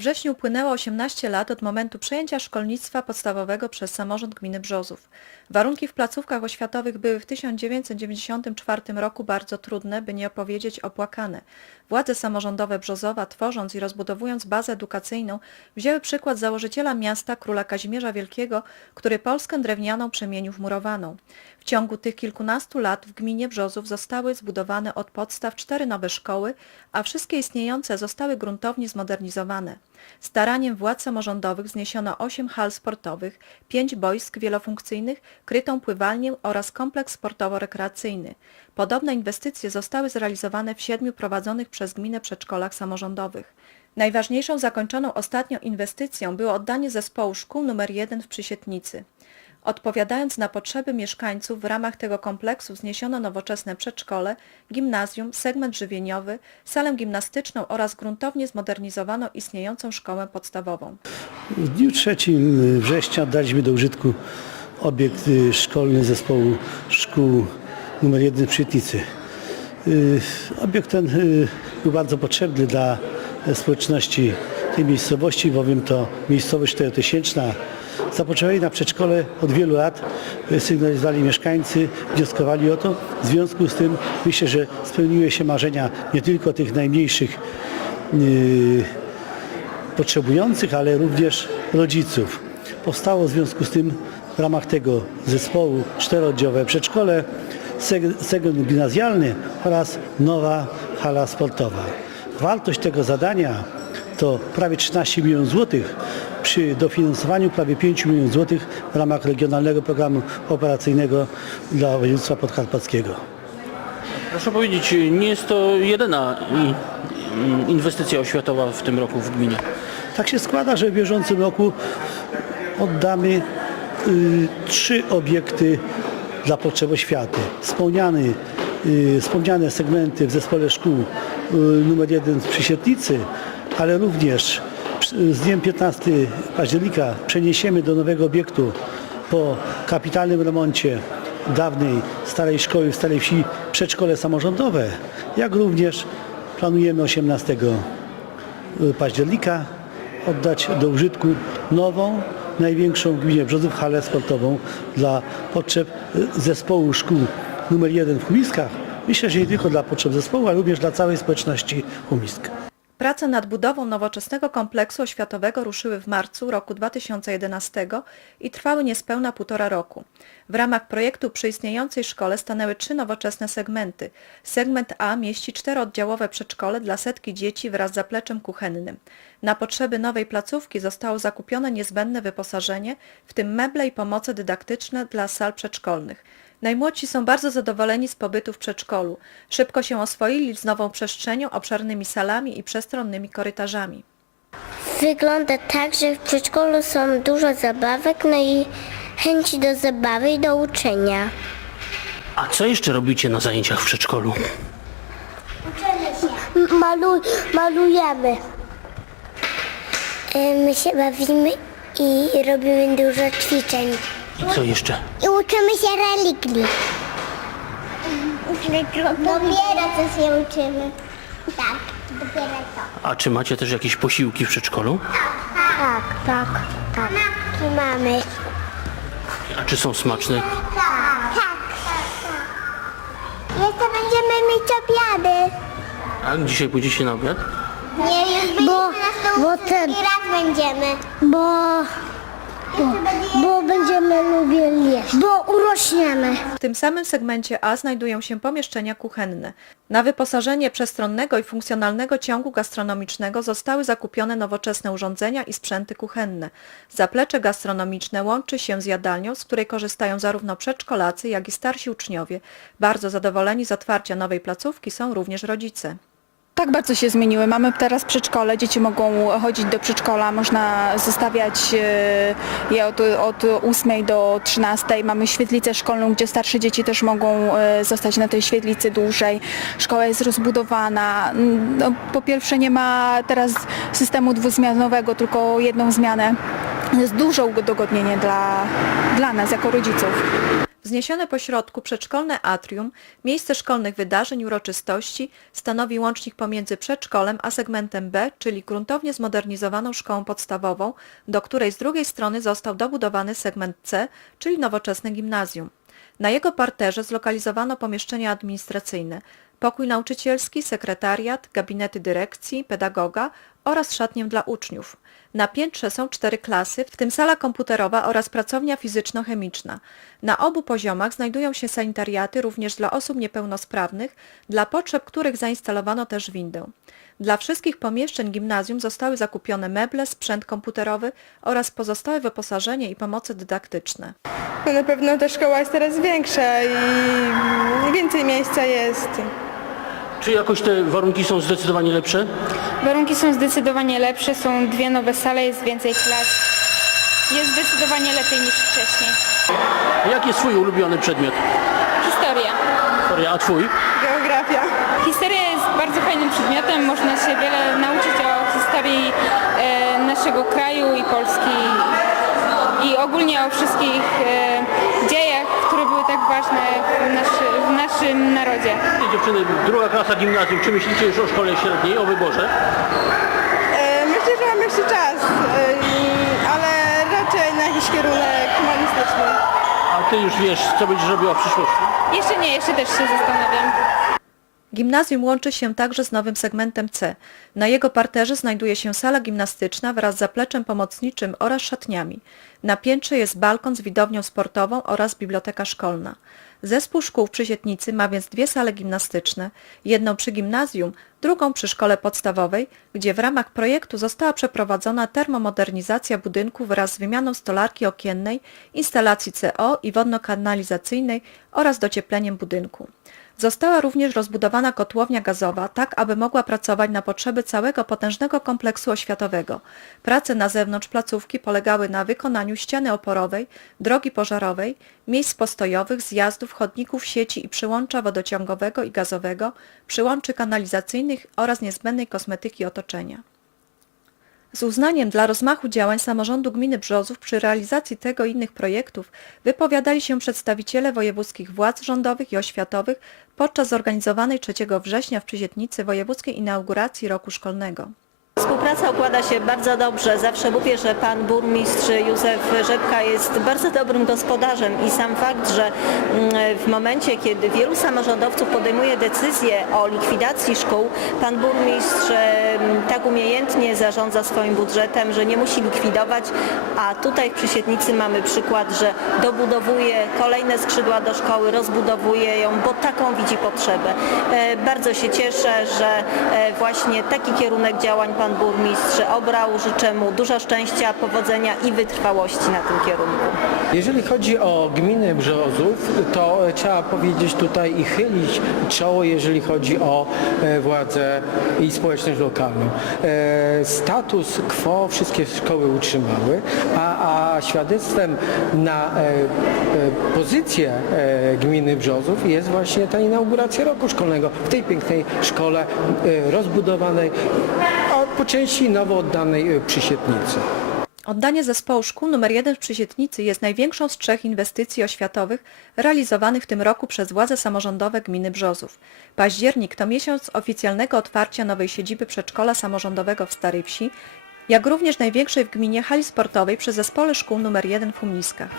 wrześniu upłynęło 18 lat od momentu przejęcia szkolnictwa podstawowego przez samorząd gminy Brzozów. Warunki w placówkach oświatowych były w 1994 roku bardzo trudne, by nie powiedzieć opłakane. Władze samorządowe Brzozowa, tworząc i rozbudowując bazę edukacyjną, wzięły przykład założyciela miasta króla Kazimierza Wielkiego, który Polskę drewnianą przemienił w murowaną. W ciągu tych kilkunastu lat w gminie Brzozów zostały zbudowane od podstaw cztery nowe szkoły, a wszystkie istniejące zostały gruntownie zmodernizowane. Staraniem władz samorządowych zniesiono 8 hal sportowych, 5 boisk wielofunkcyjnych, krytą pływalnię oraz kompleks sportowo-rekreacyjny. Podobne inwestycje zostały zrealizowane w siedmiu prowadzonych przez gminę przedszkolach samorządowych. Najważniejszą zakończoną ostatnio inwestycją było oddanie zespołu szkół nr 1 w Przysietnicy. Odpowiadając na potrzeby mieszkańców w ramach tego kompleksu zniesiono nowoczesne przedszkole, gimnazjum, segment żywieniowy, salę gimnastyczną oraz gruntownie zmodernizowano istniejącą szkołę podstawową. W dniu 3 września oddaliśmy do użytku obiekt y, szkolny zespołu szkół nr 1 w Przytnicy. Y, Obiekt ten y, był bardzo potrzebny dla społeczności tej miejscowości, bowiem to miejscowość czterotysięczna. Zapotrzebowanie na przedszkole od wielu lat sygnalizowali mieszkańcy, wnioskowali o to. W związku z tym myślę, że spełniły się marzenia nie tylko tych najmniejszych potrzebujących, ale również rodziców. Powstało w związku z tym w ramach tego zespołu czterooddziałowe przedszkole, seg- segment gimnazjalny oraz nowa hala sportowa. Wartość tego zadania to prawie 13 milionów złotych przy dofinansowaniu prawie 5 milionów złotych w ramach Regionalnego Programu Operacyjnego dla województwa podkarpackiego. Proszę powiedzieć, nie jest to jedyna inwestycja oświatowa w tym roku w gminie. Tak się składa, że w bieżącym roku oddamy y, trzy obiekty dla potrzeb oświaty. Wspomniany, y, wspomniane segmenty w zespole szkół y, numer 1 w Przysietnicy, ale również z dniem 15 października przeniesiemy do nowego obiektu po kapitalnym remoncie dawnej starej szkoły w Starej Wsi przedszkole samorządowe, jak również planujemy 18 października oddać do użytku nową, największą w Brzozów halę sportową dla potrzeb y, zespołu szkół numer 1 w Humiskach. Myślę, że nie tylko dla potrzeb zespołu, ale również dla całej społeczności Humisk. Prace nad budową nowoczesnego kompleksu oświatowego ruszyły w marcu roku 2011 i trwały niespełna półtora roku. W ramach projektu przy istniejącej szkole stanęły trzy nowoczesne segmenty. Segment A mieści czterooddziałowe przedszkole dla setki dzieci wraz z zapleczem kuchennym. Na potrzeby nowej placówki zostało zakupione niezbędne wyposażenie, w tym meble i pomoce dydaktyczne dla sal przedszkolnych. Najmłodsi są bardzo zadowoleni z pobytu w przedszkolu. Szybko się oswoili z nową przestrzenią, obszernymi salami i przestronnymi korytarzami. Wygląda tak, że w przedszkolu są dużo zabawek, no i chęci do zabawy i do uczenia. A co jeszcze robicie na zajęciach w przedszkolu? Malu, malujemy. E, My się bawimy i robimy dużo ćwiczeń. I co jeszcze? I uczymy się religii. Dopiero co się uczymy. Tak, dopiero to. A czy macie też jakieś posiłki w przedszkolu? Tak, tak, tak. Kanapki mamy. A czy są smaczne? Tak, tak. Jeszcze będziemy mieć obiady. A dzisiaj pójdziecie na obiad? Nie, już byliśmy Bo- bo ten- raz będziemy. Bo, bo, bo będziemy lubili jeść, bo urośniemy. W tym samym segmencie A znajdują się pomieszczenia kuchenne. Na wyposażenie przestronnego i funkcjonalnego ciągu gastronomicznego zostały zakupione nowoczesne urządzenia i sprzęty kuchenne. Zaplecze gastronomiczne łączy się z jadalnią, z której korzystają zarówno przedszkolacy, jak i starsi uczniowie. Bardzo zadowoleni z otwarcia nowej placówki są również rodzice. Tak bardzo się zmieniły. Mamy teraz przedszkole, dzieci mogą chodzić do przedszkola, można zostawiać e, je od, od 8 do 13. Mamy świetlicę szkolną, gdzie starsze dzieci też mogą e, zostać na tej świetlicy dłużej. Szkoła jest rozbudowana. No, po pierwsze nie ma teraz systemu dwuzmianowego, tylko jedną zmianę. Jest duże udogodnienie dla, dla nas jako rodziców. Wzniesione pośrodku przedszkolne atrium, miejsce szkolnych wydarzeń uroczystości, stanowi łącznik pomiędzy przedszkolem a segmentem B, czyli gruntownie zmodernizowaną szkołą podstawową, do której z drugiej strony został dobudowany segment C, czyli nowoczesne gimnazjum. Na jego parterze zlokalizowano pomieszczenia administracyjne, pokój nauczycielski, sekretariat, gabinety dyrekcji, pedagoga oraz szatnię dla uczniów. Na piętrze są cztery klasy, w tym sala komputerowa oraz pracownia fizyczno-chemiczna. Na obu poziomach znajdują się sanitariaty również dla osób niepełnosprawnych, dla potrzeb których zainstalowano też windę. Dla wszystkich pomieszczeń gimnazjum zostały zakupione meble, sprzęt komputerowy oraz pozostałe wyposażenie i pomoce dydaktyczne. No na pewno ta szkoła jest teraz większa i więcej miejsca jest. Czy jakoś te warunki są zdecydowanie lepsze? Warunki są zdecydowanie lepsze, są dwie nowe sale, jest więcej klas. Jest zdecydowanie lepiej niż wcześniej. Jaki jest Twój ulubiony przedmiot? Historia. Historia, a Twój? Geografia. Historia jest bardzo fajnym przedmiotem, można się wiele nauczyć o historii e, naszego kraju i Polski i ogólnie o wszystkich e, tak ważne w, naszy, w naszym narodzie. Dziewczyny, druga klasa gimnazjum, czy myślicie już o szkole średniej, o wyborze? E, myślę, że mamy jeszcze czas, e, ale raczej na jakiś kierunek humanistyczny. A Ty już wiesz, co będziesz robiła w przyszłości? Jeszcze nie, jeszcze też się zastanawiam. Gimnazjum łączy się także z nowym segmentem C. Na jego parterze znajduje się sala gimnastyczna wraz z zapleczem pomocniczym oraz szatniami. Na piętrze jest balkon z widownią sportową oraz biblioteka szkolna. Zespół szkół Przysietnicy ma więc dwie sale gimnastyczne, jedną przy gimnazjum, drugą przy szkole podstawowej, gdzie w ramach projektu została przeprowadzona termomodernizacja budynku wraz z wymianą stolarki okiennej, instalacji CO i wodno-kanalizacyjnej oraz dociepleniem budynku. Została również rozbudowana kotłownia gazowa, tak aby mogła pracować na potrzeby całego potężnego kompleksu oświatowego. Prace na zewnątrz placówki polegały na wykonaniu ściany oporowej, drogi pożarowej, miejsc postojowych, zjazdów, chodników, sieci i przyłącza wodociągowego i gazowego, przyłączy kanalizacyjnych oraz niezbędnej kosmetyki otoczenia. Z uznaniem dla rozmachu działań samorządu gminy Brzozów przy realizacji tego i innych projektów wypowiadali się przedstawiciele wojewódzkich władz rządowych i oświatowych podczas zorganizowanej 3 września w Przysietnicy wojewódzkiej inauguracji roku szkolnego. Współpraca układa się bardzo dobrze. Zawsze mówię, że pan burmistrz Józef Rzepka jest bardzo dobrym gospodarzem i sam fakt, że mm, w momencie, kiedy wielu samorządowców podejmuje decyzję o likwidacji szkół, pan burmistrz tak umiejętnie zarządza swoim budżetem, że nie musi likwidować, a tutaj w Przysietnicy mamy przykład, że dobudowuje kolejne skrzydła do szkoły, rozbudowuje ją, bo taką widzi potrzebę. E, Bardzo się cieszę, że e, właśnie taki kierunek działań pan burmistrz obrał. Życzę mu dużo szczęścia, powodzenia i wytrwałości na tym kierunku. Jeżeli chodzi o gminę Brzozów, to e, trzeba powiedzieć tutaj i chylić czoło, jeżeli chodzi o e, władzę i społeczność lokalną. E, Status quo wszystkie szkoły utrzymały, a, a świadectwem na pozycję gminy Brzozów jest właśnie ta inauguracja roku szkolnego w tej pięknej szkole rozbudowanej, po części nowo oddanej e, Przysietnicy. Oddanie zespołu szkół nr 1 w Przysietnicy jest największą z trzech inwestycji oświatowych realizowanych w tym roku przez władze samorządowe gminy Brzozów. Październik to miesiąc oficjalnego otwarcia nowej siedziby przedszkola samorządowego w Starej Wsi, jak również największej w gminie hali sportowej przy zespole szkół nr 1 w Humniskach.